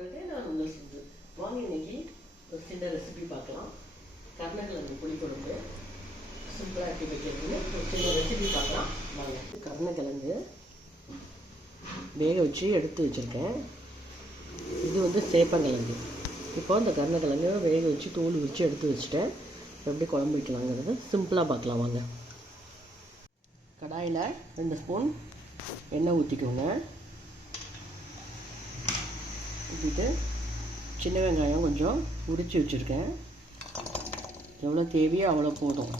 பண்ணுறது நான் உங்கள் சிந்து. வாங்க இன்னைக்கு ஒரு சின்ன ரெசிபி பார்க்கலாம். கருணக்கிழங்கு புளி குழம்பு சிம்பிளாக எப்படி வைக்கிறதுன்னு ஒரு சின்ன ரெசிபி பார்க்கலாம் வாங்க. கருணக்கிழங்கு வேக வச்சு எடுத்து வச்சுருக்கேன். இது வந்து சேப்பங்கிழங்கு. இப்போ அந்த கருணக்கிழங்கு வேக வச்சு தோல் வச்சு எடுத்து வச்சுட்டேன். எப்படி குழம்பு வைக்கலாங்கிறது சிம்பிளாக பார்க்கலாம் வாங்க. கடாயில் 2 ஸ்பூன் எண்ணெய் ஊற்றிக்கோங்க. ஊற்றிட்டு சின்ன வெங்காயம் கொஞ்சம் உரித்து வச்சுருக்கேன். எவ்வளோ தேவையோ அவ்வளோ போதும்.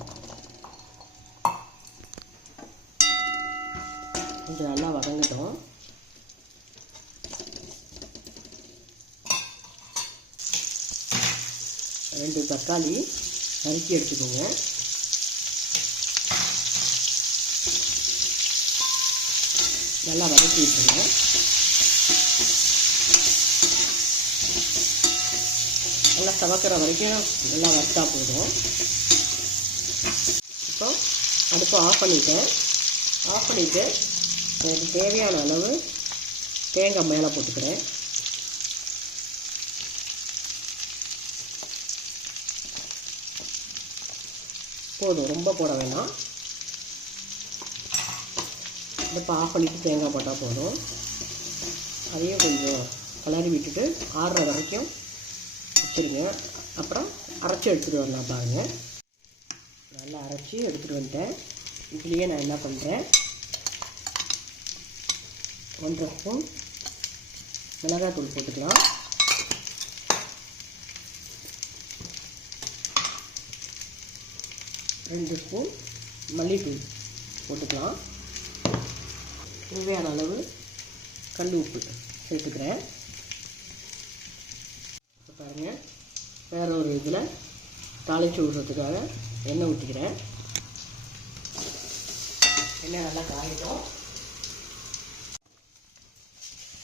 கொஞ்சம் நல்லா வதங்கட்டும். ரெண்டு தக்காளி நறுக்கி எடுத்துக்கோங்க. நல்லா வதக்கி விட்டுருங்க. நல்லா சவக்கிற வரைக்கும் நல்லா வறுத்தா போதும். இப்போ அடுப்பை ஆஃப் பண்ணிவிட்டு எனக்கு தேவையான அளவு தேங்காய் மேலே போட்டுக்கிறேன். போதும், ரொம்ப போட வேணாம். அடுப்பை ஆஃப் பண்ணிவிட்டு தேங்காய் போட்டால் போதும். அதையும் கொஞ்சம் கிளறி விட்டுட்டு ஆறுற வரைக்கும் வச்சுருங்க. அப்புறம் அரைச்சி எடுத்துகிட்டு வரலாம் பாருங்கள். நல்லா அரைச்சி எடுத்துகிட்டு வந்துட்டேன். இதுலேயே நான் என்ன பண்ணுறேன், 1.5 ஸ்பூன் மிளகாத்தூள் போட்டுக்கலாம். ரெண்டு ஸ்பூன் மல்லித்தூள் போட்டுக்கலாம். தேவையான அளவு கல் உப்பு சேர்த்துக்கிறேன். பாருங்கள், வேறு ஒரு இதில் தாளித்து விடுறதுக்காக எண்ணெய் ஊற்றிக்கிறேன். எண்ணெய் நல்லா காயட்டும்.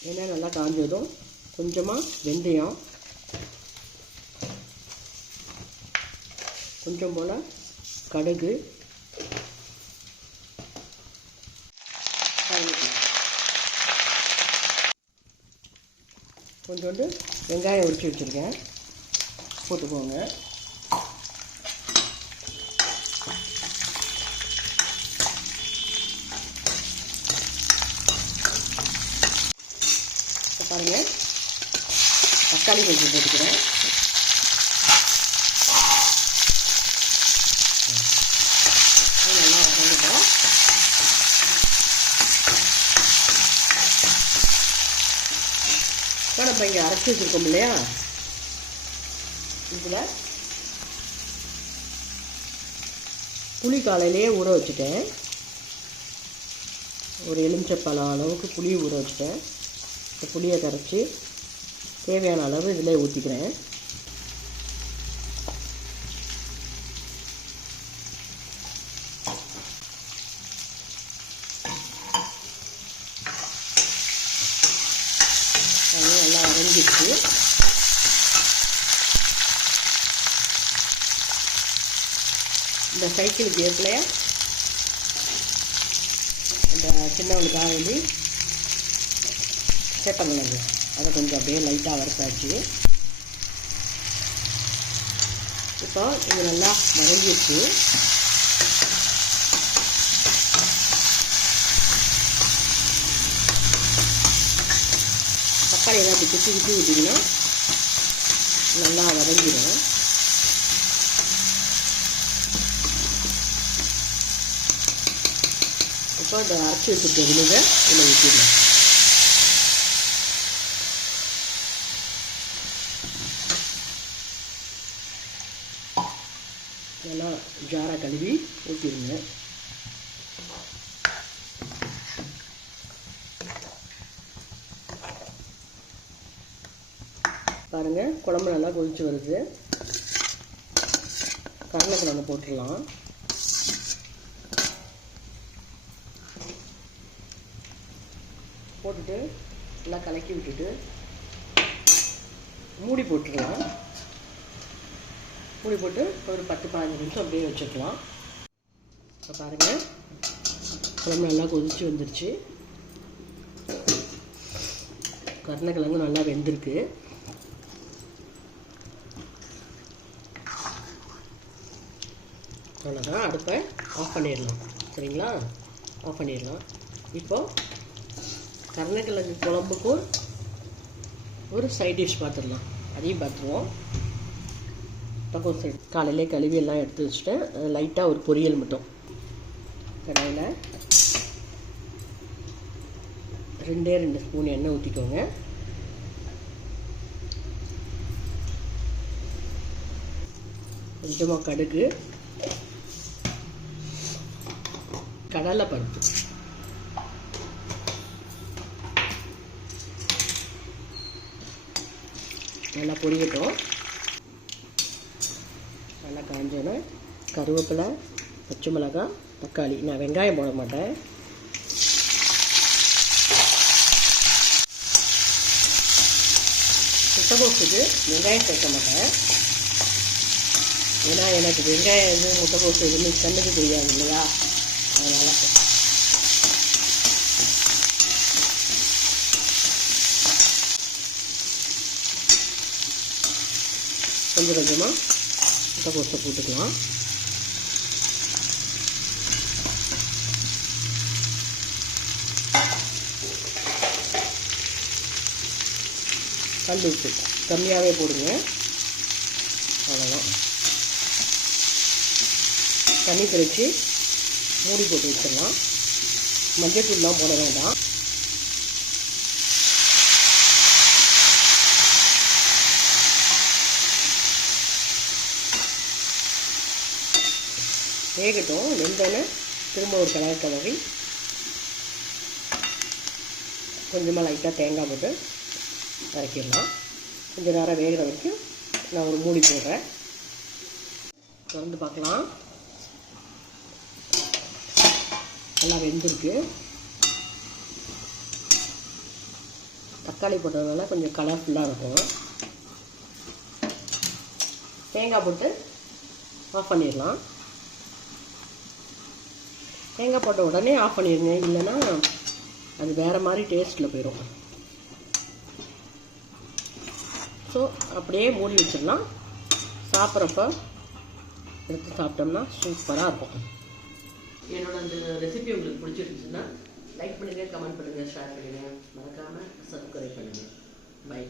எண்ணெய் நல்லா காஞ்சதும் கொஞ்சமாக வெந்தயம், கொஞ்சம் போல் கடுகு, கொஞ்சோண்டு வெங்காயம் உரித்து வச்சுருக்கேன், போட்டுக்கோங்க. இப்போ பாருங்கள், தக்காளி கொஞ்சம் போட்டுக்கிறேன். நல்லா வதங்கிட்டோம். இப்போ நம்ம இங்கே அரைச்சி வச்சுருக்கோம் இல்லையா, இதில் புளி காலையிலேயே ஊற வச்சுட்டேன். ஒரு எலுமிச்சப்பழம் அளவுக்கு புளி ஊற வச்சுட்டேன். இந்த புளியை கரைச்சி தேவையான அளவு இதில் ஊற்றிக்கிறேன். நல்லா வதங்கிடுச்சு. இந்த சைக்கிள் கேப்பில் இந்த சின்னவனுக்காக வேண்டி சேப்பங்கிழங்கு அதை கொஞ்சம் அப்படியே லைட்டாக வறுத்தாச்சு. இப்போ இது நல்லா வதங்கிடுச்சு. தக்காளி ஏதாவது குத்தி விட்டிங்கன்னா நல்லா வதங்கிடும். இப்போ இந்த அரைச்சி வச்சுருக்க விழுதை இதில் ஊற்றிடலாம். நல்லா ஜாராக கழுவி ஊற்றிடுங்க. பாருங்கள், குழம்பு நல்லா கொதிச்சு வருது. கருணக்கிழங்கு போட்டுடலாம். போட்டுட்டு நல்லா கலக்கி விட்டுட்டு மூடி போட்டுடலாம். மூடி போட்டு ஒரு 10-15 நிமிஷம் அப்படியே வச்சுக்கலாம். இப்போ பாருங்கள், குழம்பு நல்லா கொதிச்சு வந்துருச்சு. கருணக்கிழங்கு நல்லா வெந்திருக்கு. அவ்வளோதான், அடுப்பை ஆஃப் பண்ணிடலாம். சரிங்களா, ஆஃப் பண்ணிடலாம். இப்போது கருணைக்கிழங்கு குழம்புக்கும் ஒரு சைட் டிஷ் பார்த்துடலாம். அதையும் பார்த்துருவோம். முட்டைக்கோஸ் காலையிலே கழுவி எல்லாம் எடுத்து வச்சுட்டேன். லைட்டாக ஒரு பொரியல் மட்டும். கடாயில் 2 ஸ்பூன் எண்ணெய் ஊற்றிக்கோங்க. கொஞ்சமாக கடுகு, கடலை பருப்பு, நல்லா பொரியட்டும். நல்லா காஞ்சோன்னா கருவேப்பிலை, பச்சை மிளகாய், தக்காளி. நான் வெங்காயம் போட மாட்டேன். முட்டைக்கோஸுக்கு வெங்காயம் சேர்க்க மாட்டேன். ஏன்னா எனக்கு வெங்காயம் எதுவும் முட்டைக்கோஸ் எதுவுமே கண்ணுக்கு தெரியாது இல்லையா, அதனால். கொஞ்சம் கொஞ்சமாக முட்டைக்கோஸை போட்டுக்கலாம். கல் உப்பு கம்மியாகவே போடுங்க. அவ்வளோதான். தண்ணி தெளித்து மூடி போட்டு வச்சிடலாம். மஞ்சள் தூள்லாம் போட வேண்டாம். வேகட்டும். வெந்தோடனே திரும்ப ஒரு கலரி கொஞ்சமாக லைட்டாக தேங்காய் போட்டு வதக்கிடலாம். கொஞ்சம் நேரம் வேகிற வரைக்கும் நான் ஒரு மூடி போடுறேன். திறந்து பார்க்கலாம். நல்லா வெந்திருக்கு. தக்காளி போட்டதுனால கொஞ்சம் கலர்ஃபுல்லாக இருக்கும். தேங்காய் போட்டு ஆஃப் பண்ணிடலாம். தேங்காய் போட்ட உடனே ஆஃப் பண்ணிடுங்க, இல்லைன்னா அது வேறு மாதிரி டேஸ்ட்டில் போயிடும். ஸோ அப்படியே மூடி வச்சிடலாம். சாப்பிட்றப்ப எடுத்து சாப்பிட்டோம்னா சூப்பராக இருக்கும். என்னோட அந்த ரெசிபி உங்களுக்கு பிடிச்சிருந்துச்சுன்னா லைக் பண்ணுங்கள், கமெண்ட் பண்ணுங்கள், ஷேர் பண்ணுங்கள். மறக்காமல் சப்ஸ்கிரைப் பண்ணுங்கள். பை.